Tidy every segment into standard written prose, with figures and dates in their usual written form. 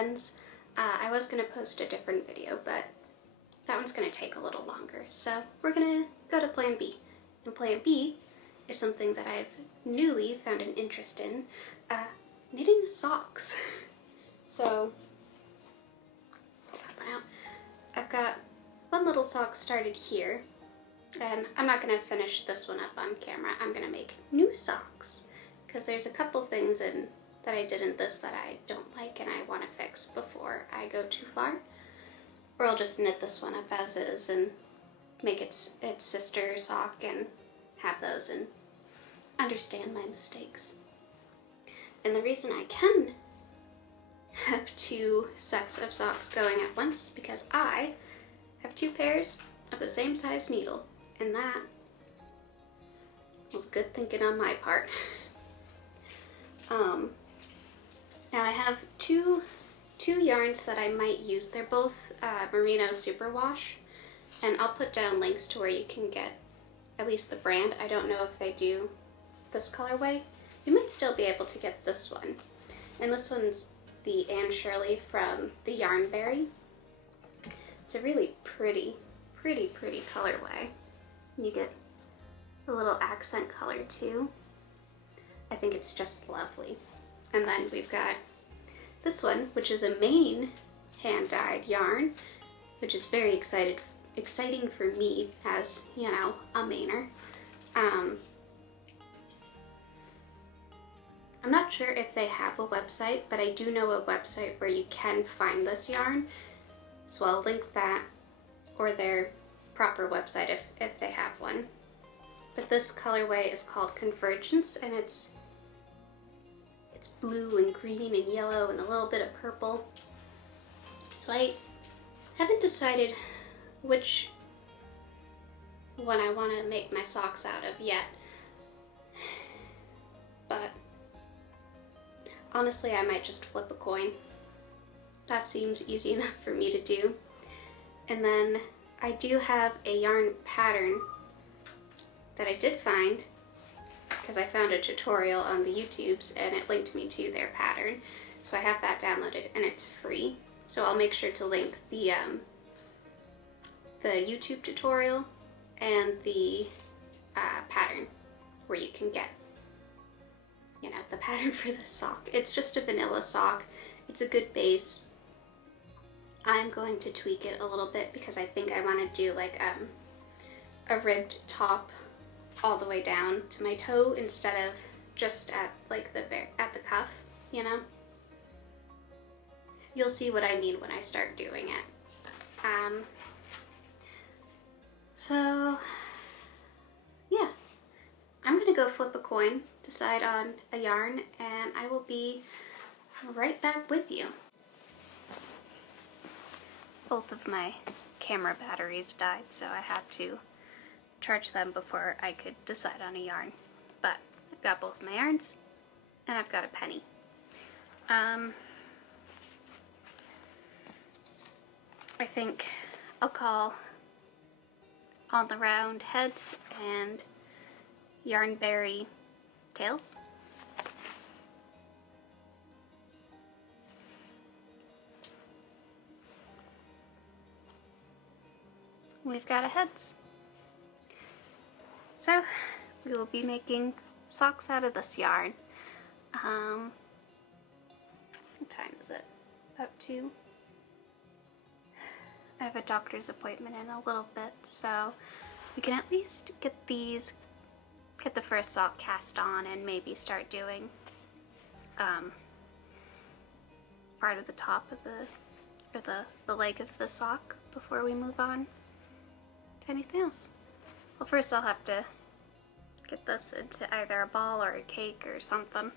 friends. I was going to post a different video, but that one's going to take a little longer. So we're going to go to Plan B. And Plan B is something that I've newly found an interest in, knitting socks. So, pull that one out. I've got one little sock started here, and I'm not going to finish this one up on camera. I'm going to make new socks, because there's a couple things that I did in this that I don't like and I want to fix before I go too far. Or I'll just knit this one up as is and make its sister sock and have those and understand my mistakes. And the reason I can have two sets of socks going at once is because I have two pairs of the same size needle, and that was good thinking on my part. Now I have two yarns that I might use. They're both Merino Superwash, and I'll put down links to where you can get at least the brand. I don't know if they do this colorway. You might still be able to get this one. And this one's the Anne Shirley from the Yarn Berry. It's a really pretty colorway. You get a little accent color too. I think it's just lovely. And then we've got this one, which is a Maine hand-dyed yarn, which is very exciting for me as, you know, a Mainer. I'm not sure if they have a website, but I do know a website where you can find this yarn. So I'll link that, or their proper website if they have one. But this colorway is called Convergence, and it's blue and green and yellow and a little bit of purple. So I haven't decided which one I want to make my socks out of yet. But honestly, I might just flip a coin. That seems easy enough for me to do. And then I do have a yarn pattern that I did find, because I found a tutorial on the YouTubes and it linked me to their pattern. So I have that downloaded and it's free. So I'll make sure to link the YouTube tutorial and the pattern where you can get, you know, the pattern for the sock. It's just a vanilla sock. It's a good base. I'm going to tweak it a little bit because I think I want to do like a ribbed top all the way down to my toe instead of just at like at the cuff, you know? You'll see what I mean when I start doing it. So yeah, I'm gonna go flip a coin, decide on a yarn, and I will be right back with you. Both of my camera batteries died, so I had to charge them before I could decide on a yarn. But I've got both my yarns, and I've got a penny. I think I'll call On the Round heads and Yarn Berry tails. We've got a heads. So we will be making socks out of this yarn. What time is it? About 2. I have a doctor's appointment in a little bit, so we can at least get the first sock cast on and maybe start doing part of the top of the leg of the sock before we move on to anything else. Well, first I'll have to get this into either a ball or a cake or something.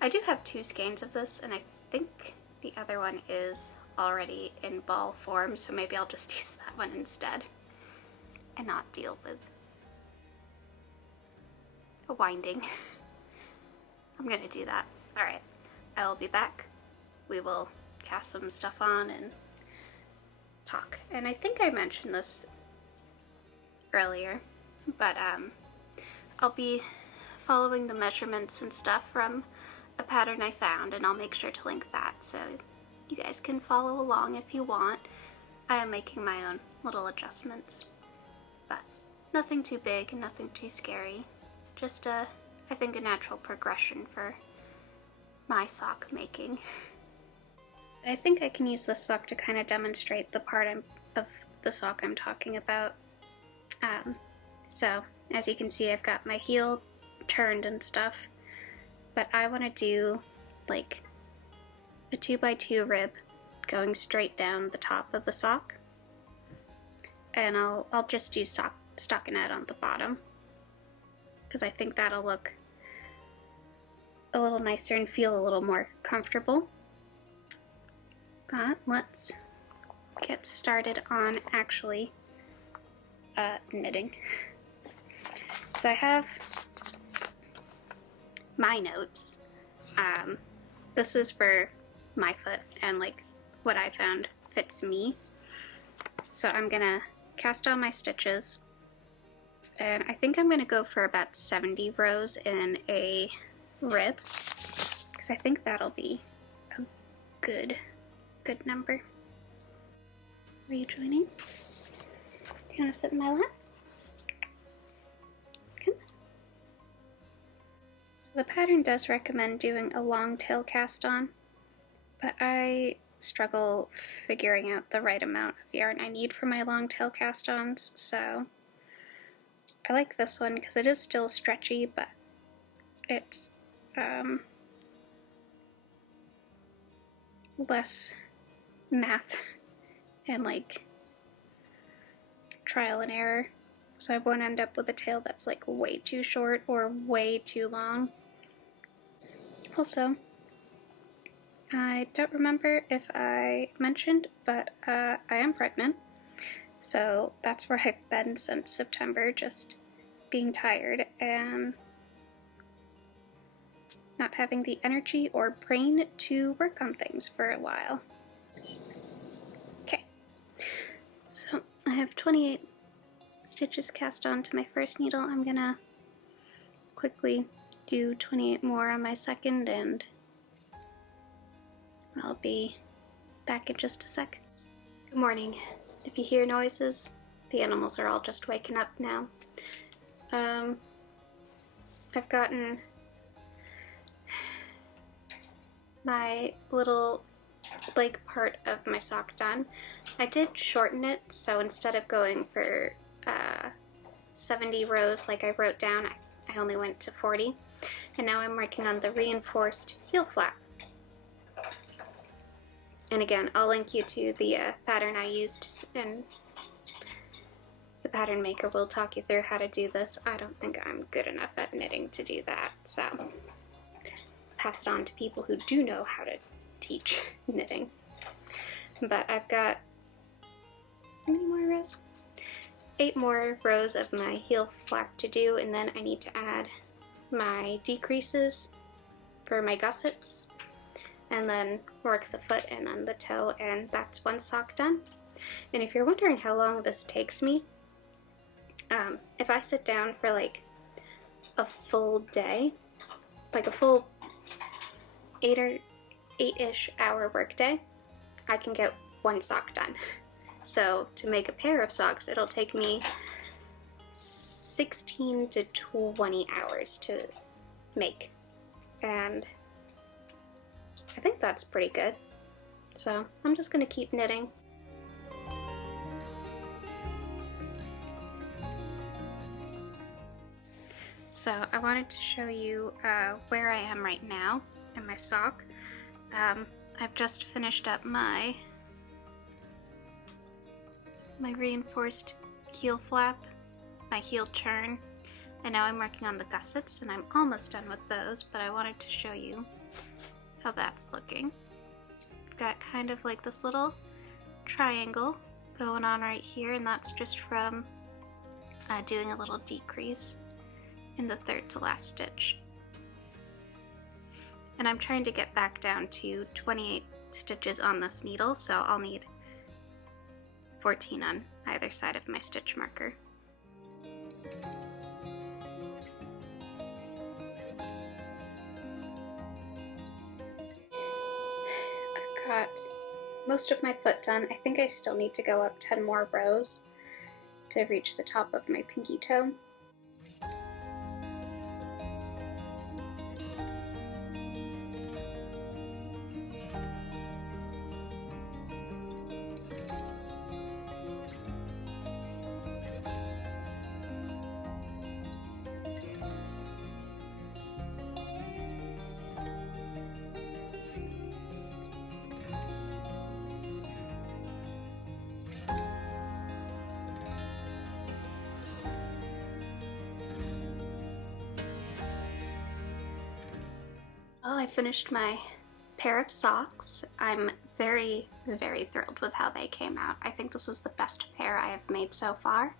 I do have 2 skeins of this, and I think the other one is already in ball form, so maybe I'll just use that one instead and not deal with a winding. I'm gonna do that. Alright, I will be back. We will cast some stuff on and talk. And I think I mentioned this earlier, but I'll be following the measurements and stuff from a pattern I found, and I'll make sure to link that so You guys can follow along if you want. I am making my own little adjustments, but nothing too big and nothing too scary. Just I think a natural progression for my sock making. I think I can use this sock to kind of demonstrate the part of the sock I'm talking about. So as you can see, I've got my heel turned and stuff, but I want to do like a 2x2 rib going straight down the top of the sock, and I'll just do stockinette on the bottom because I think that'll look a little nicer and feel a little more comfortable. But let's get started on actually knitting. So I have my notes. This is for my foot and like what I found fits me. So I'm gonna cast on my stitches, and I think I'm gonna go for about 70 rows in a rib because I think that'll be a good number. Are you joining? Do you want to sit in my lap? Come. So the pattern does recommend doing a long tail cast on, but I struggle figuring out the right amount of yarn I need for my long tail cast ons, so I like this one because it is still stretchy, but it's less math and like trial and error, so I won't end up with a tail that's like way too short or way too long. Also, I don't remember if I mentioned, but I am pregnant, so that's where I've been since September, just being tired and not having the energy or brain to work on things for a while. Okay, so I have 28 stitches cast on to my first needle. I'm gonna quickly do 28 more on my second, and I'll be back in just a sec. Good morning. If you hear noises, the animals are all just waking up now. I've gotten my little leg part of my sock done. I did shorten it, so instead of going for 70 rows like I wrote down, I only went to 40. And now I'm working on the reinforced heel flap. And again, I'll link you to the pattern I used, and the pattern maker will talk you through how to do this. I don't think I'm good enough at knitting to do that, so pass it on to people who do know how to teach knitting. But I've got, how many more rows? 8 more rows of my heel flap to do, and then I need to add my decreases for my gussets, and then work the foot and then the toe, and that's one sock done. And if you're wondering how long this takes me, if I sit down for like a full day, like a full 8-ish hour work day, I can get one sock done. So to make a pair of socks, it'll take me 16 to 20 hours to make, and I think that's pretty good. So I'm just gonna keep knitting. So I wanted to show you where I am right now in my sock. I've just finished up my reinforced heel flap, my heel turn, and now I'm working on the gussets, and I'm almost done with those, but I wanted to show you how that's looking. Got kind of like this little triangle going on right here, and that's just from doing a little decrease in the third to last stitch. And I'm trying to get back down to 28 stitches on this needle, so I'll need 14 on either side of my stitch marker. I've got most of my foot done. I think I still need to go up 10 more rows to reach the top of my pinky toe. Well, I finished my pair of socks. I'm very, very thrilled with how they came out. I think this is the best pair I have made so far.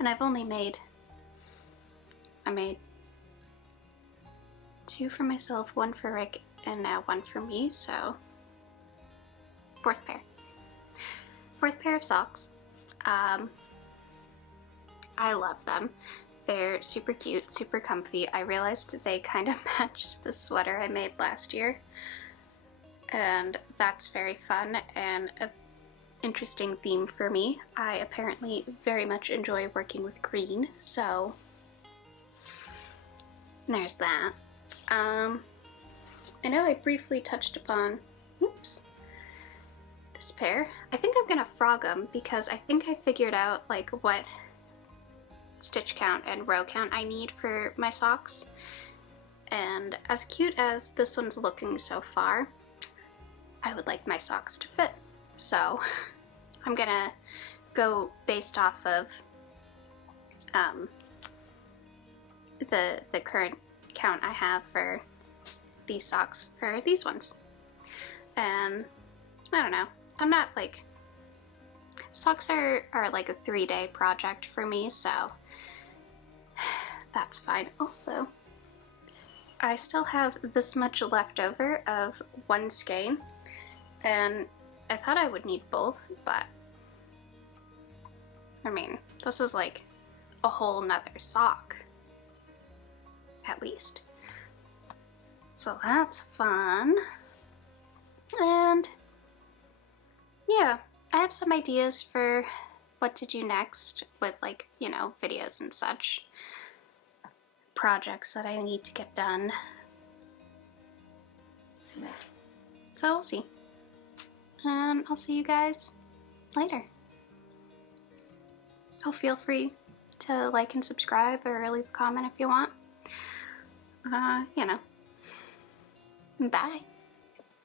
And I made 2 for myself, 1 for Rick, and now 1 for me, so 4th pair. 4th pair of socks. I love them. They're super cute, super comfy. I realized they kind of matched the sweater I made last year, and that's very fun and an interesting theme for me. I apparently very much enjoy working with green, so there's that. I know I briefly touched upon, this pair. I think I'm gonna frog them because I think I figured out like what stitch count and row count I need for my socks. And as cute as this one's looking so far, I would like my socks to fit. So I'm gonna go based off of the current count I have for these socks for these ones. And I don't know, I'm not like, socks are like a 3-day project for me, so that's fine. Also, I still have this much left over of one skein, and I thought I would need both, but I mean, this is like a whole nother sock, at least. So that's fun. And yeah, I have some ideas for what to do next with, like, you know, videos and such. Projects that I need to get done. So we'll see. I'll see you guys later. Oh, feel free to like and subscribe or leave a comment if you want. You know. Bye.